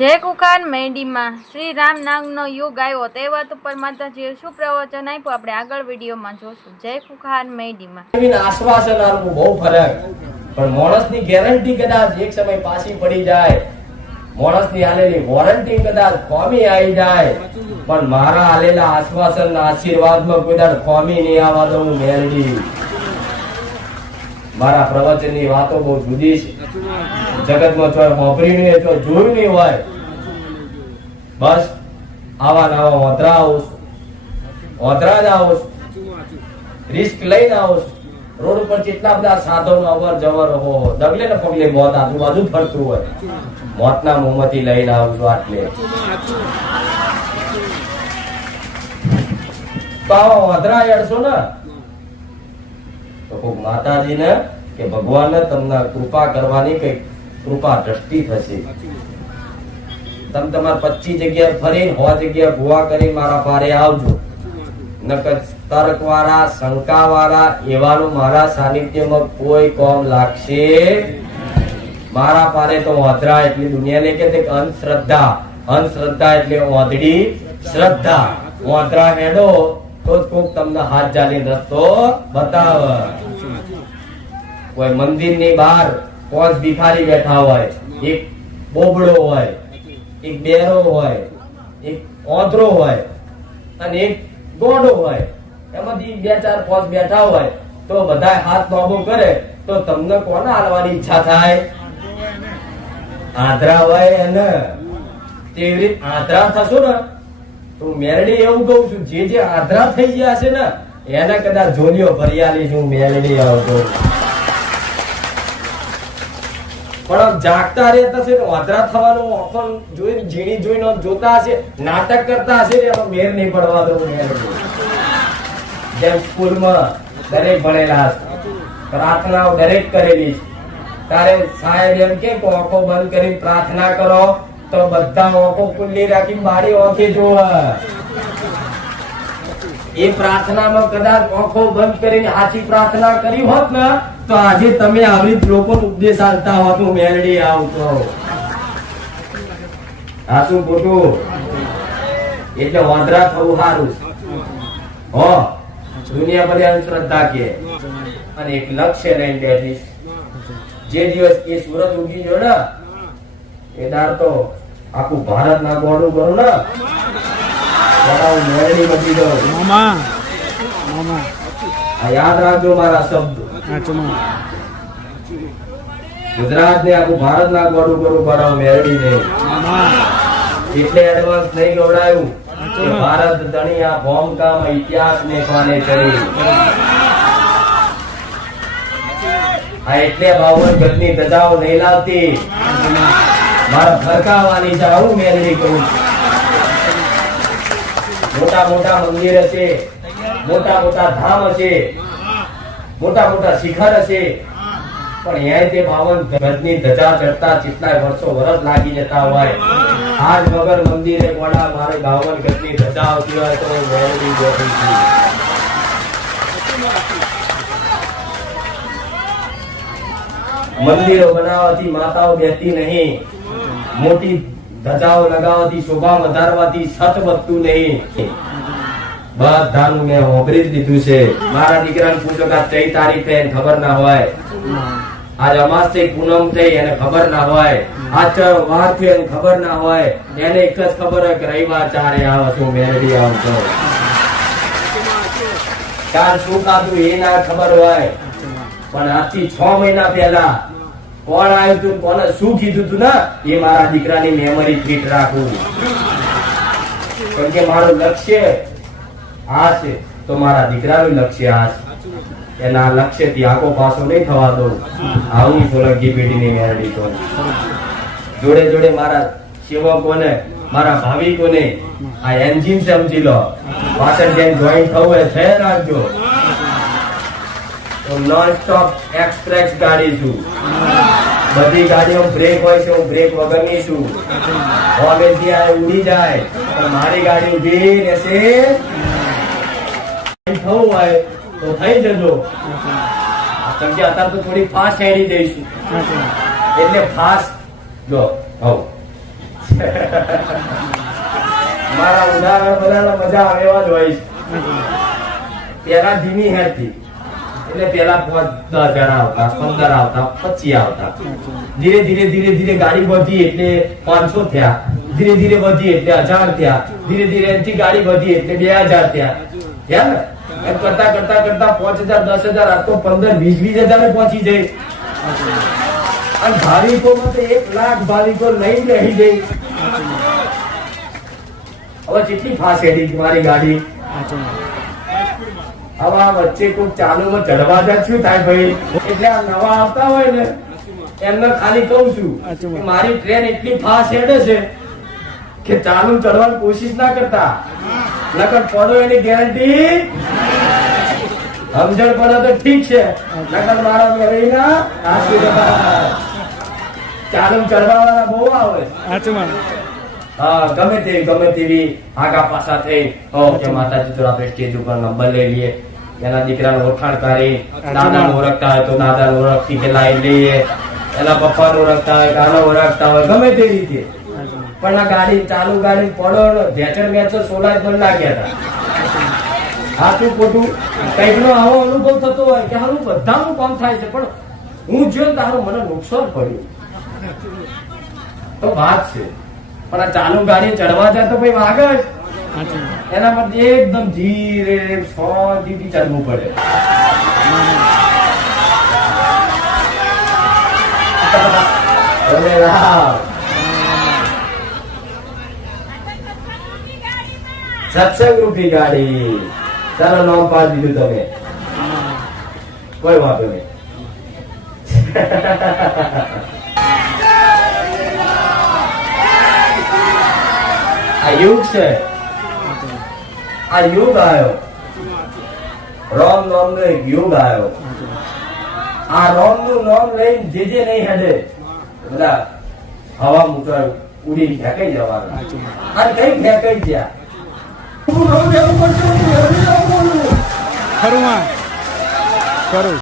જય કુખાર મેંડીમાં. શ્રી રામ નામનો યુગ આવ્યો. તે વાત ઉપર માતાજીએ શું પ્રવચન આપ્યું. આપણે આગળ વિડીયોમાં જોશું. જય કુખાર મેંડીમાં આશ્વાસન આપવું બહુ ફરક. પણ માણસની ગેરંટી કદાચ એક સમય પાછી પડી જાય. માણસની આલેલી વોરંટી કદાચ કોમી આવી જાય. પણ મારા આલેલા આશ્વાસન આશીર્વાદમાં કદાચ કોમી નહીં આવવા દઉં મેલડી. મારા પ્રવચનની વાતો બહુ જુદી છે. જગતમાં તો વાપરી નહીં તો જોયું નહીં હોય, બસ આવા નવા ઓતરા આવું ઓતરા જ આવું રિસ્ક લઈને આવું. રોડ ઉપર જેટલા બધા સાધનો અવર જવર હો ડગલે ને પગલે મોત આજુબાજુ ફરતું હોય. મોતના મોમતી લઈને આવું છું આટલે. તો આવા વાંદરા હેડશો ને, તો કોક માતાજીને કે ભગવાનને તમને કૃપા કરવાની કઈ કૃપા દ્રષ્ટિ થશે. તમે તમાર પચીસ જગ્યા ફરી સો જગ્યા ભૂવા કરી મારા પારે આવજો. નકર તર્ક વાળા શંકા વાળા એવાનું મારા સાનિધ્યમાં કોઈ કોમ લાગશે મારા પારે તો વાંદરા એટલી દુનિયાને કે તે અંધશ્રદ્ધા. અંધશ્રદ્ધા એટલે વાંદડી શ્રદ્ધા. વાંધરા હેડો, તો જ કોક તમને હાથ જાલી રસ્તો બતાવ. કોઈ મંદિરની બહાર પાંચ ભિખારી બેઠા હોય, એક બોબડો હોય, એક બેરો હોય, એક ઓંધરો હોય અને એક ગોડો હોય. એમાંથી બે ચાર કોસ બેઠા હોય તો બધા હાથ નોબો કરે તો તમને કોને હાલવાની ઈચ્છા થાય? આંધરા હોય એને. તેવી રીતે આંધરા થશો ને, તો મેરડી એવું કહું છું, જે જે આંધરા થઈ ગયા છે ને, એને કદાચ જોલિયો ભરિયાલી છું મેરડી આવતો પણ જાગતા રહેતા છે વાદરા થવાનો થવાનું જોઈ જીણી જોઈને જોતા હશે, નાટક કરતા હશે એનો મેર નહીં પડવા મેરડી જેમ સ્કૂલમાં દરેક ભણેલા પ્રાર્થનાઓ દરેક કરેલી તારે સાહેબ એમ કે ઓખો બંધ કરી પ્રાર્થના કરો, તો બધા ઓખો ખુલ્લી રાખી મારી ઓંખે જોવે. એ પ્રાર્થનામાં કદાચ ઓખો બંધ કરીને સાચી પ્રાર્થના કરી હોત ને તો આજે તમે આવી જ લોકોને ઉપદેશ આપતા હું મેલડી આવતો આ શું ખોટું? એટલે વાંદરા થવું સારું હો દુનિયા બધી અંધશ્રદ્ધા કે. અને એક લક્ષ્ય લઈને બેઠી જે દિવસ એ સુરત ઉગી ગયો ને, એ દાર તો આખું ભારત ના. ગોળું કરું ને ત્યારે બચી મામા મામા. આ યાદ રાખજો મારા શબ્દ. ગુજરાત ને આખું ભારત ના ગોડું કરું પણ મેળવી ને એટલે એડવાન્સ નહીં ગવડાયું ભારત ધણી આ ભોમ કામ ઇતિહાસ ને પાને કરી. આ એટલે બાવન ગતની ધજાઓ નહીં લાવતી. મારા ફરકાવાની છે મેળવી કહું મોટા મોટા મંદિર હશે. મોટા મોટા ધામ હશે. મોટા મોટા શિખર હશે. પણ અહીંયા તે બાવન ગજની ધજા ચડતા કેટલાય વર્ષો વરસ લાગી જતા હોય. આજ વગર મંદિરે ગોળા મારે બાવન ગજની ધજા આવતી હોય તો બેઠી છું. મંદિરો બનાવવાથી માતાઓ બેસતી નહીં. મોટી ધજાઓ લગાવવાથી શોભા વધારવાથી સત વધતું નહીં. બધાનું મેં હોબરી જ લીધું છે. મારા દીકરાને પૂછો કે કઈ તારીખે એને ખબર ના હોય. આજ અમાસ થઈ પૂનમ થઈ એને ખબર ના હોય. આજ વાર થયો એને ખબર ના હોય. એને એક જ ખબર હોય કે રવિવાર ચારે આવે છું મેરડી આવતો ચાર શું ખાધું એ ના ખબર હોય. પણ આજથી છ મહિના પહેલા કોણ આવ્યું તું કોને શું કીધું તું ને, એ મારા દીકરાની મેમરી ફિટ રાખવું કેમ કે મારું લક્ષ્ય આ છે, તો મારા દીકરાનું લક્ષ્ય આ છે. એના લક્ષ્યથી આખો પાસો નહીં થવા દઉં આવું સોલંકી પેઢીની મેળવી તો. જોડે જોડે મારા સેવકોને, મારા ભાવિકોને આ એન્જિન સમજી લો. પાછળ જેમ જોઈન થવું હોય છે, રાખજો. નોન સ્ટોપ એક્સપ્રેસ ગાડી છું. બધી ગાડીઓ બ્રેક હોય છે, હું બ્રેક વગરની છું. કોલેજથી આ ઉડી જાય, પણ મારી ગાડી ઊભી રહેશે થવું હોય તો થઈ જજો. કેમ કે અત્યારે તો થોડી ફાસ્ટ હેરી દઈશું એટલે ફાસ્ટ જો હવ. મારા ઉદાહરણ બધાને મજા આવે એવા જ હોય પેલા ધીમી હેરતી. એટલે પેલા દસ હજાર આવતા પંદર આવતા પચીસ આવતા. ધીરે ધીરે ધીરે ધીરે ગાડી વધી એટલે પાંચસો થયા. ધીરે ધીરે વધી એટલે હજાર થયા. ધીરે ધીરે એનથી ગાડી વધી એટલે બે હજાર થયા. થયા ને? એમ કરતા કરતા કરતા પાંચ હજાર, દસ હજાર આ પંદર, વીસ વીસ હજાર પહોંચી જાય અને ભાવિકો તો એક લાખ ભાવિકો લઈને રહી ગઈ હવે કેટલી ફાસ હેડી મારી ગાડી? હવે વચ્ચે કોઈ ચાલુમાં ચડવા જાય શું થાય ભાઈ? એટલે આ નવા આવતા હોય ને, એમને ખાલી કહું છું મારી ટ્રેન એટલી ફાસ્ટ હેડે છે કે ચાલુ ચડવાની કોશિશ ના કરતા. નકર પડો એની ગેરંટી સમજણ પડે તો ઠીક છે. નકર મારા મેળવીના હાથ ચાલમ ચડવા વાળા બહુ આવે. હા ગમે તેવી ગમે તેવી આગા પાછા થઈ હો કે માતાજી તો આપણે સ્ટેજ ઉપર નંબર લઈ લઈએ. એના દીકરાને ઓળખાણ કરી દાદાને ઓળખતા હોય તો દાદાને ઓળખતી પેલા લાઈ લઈએ. એના પપ્પાને ઓળખતા હોય ગાનો ઓળખતા હોય ગમે તે રીતે. પણ આ ગાડી ચાલુ ગાડી પડો ધેચર મેચર સોલા જ લાગ્યા હતા. હાથું ખોટું કંઈક નો આવો અનુભવ થતો હોય કે હારું બધાનું કામ થાય છે, પણ હું જો તારું મને નુકસાન પડ્યું. તો વાત છે. પણ આ ચાલુ ગાડી ચડવા જાય તો ભાઈ વાગે જ. એના પર એકદમ ધીરે શાંતિથી ચડવું પડે. અરે રામ. સત્સંગ રૂપી ગાડી. ચાલો નામ પાડી દીધું તમે. કોઈ વાંધો નહીં. આ યુગ છે. આ યુગ આવ્યો. રોમ નામ નો એક યુગ આવ્યો. આ રોમનું નામ લઈને જે જે નહીં હજે બધા હવા મુટર ઉડી ફેંકાઈ જવાનું. અને કઈ ફેંકાઈ ગયા? ખરું માં.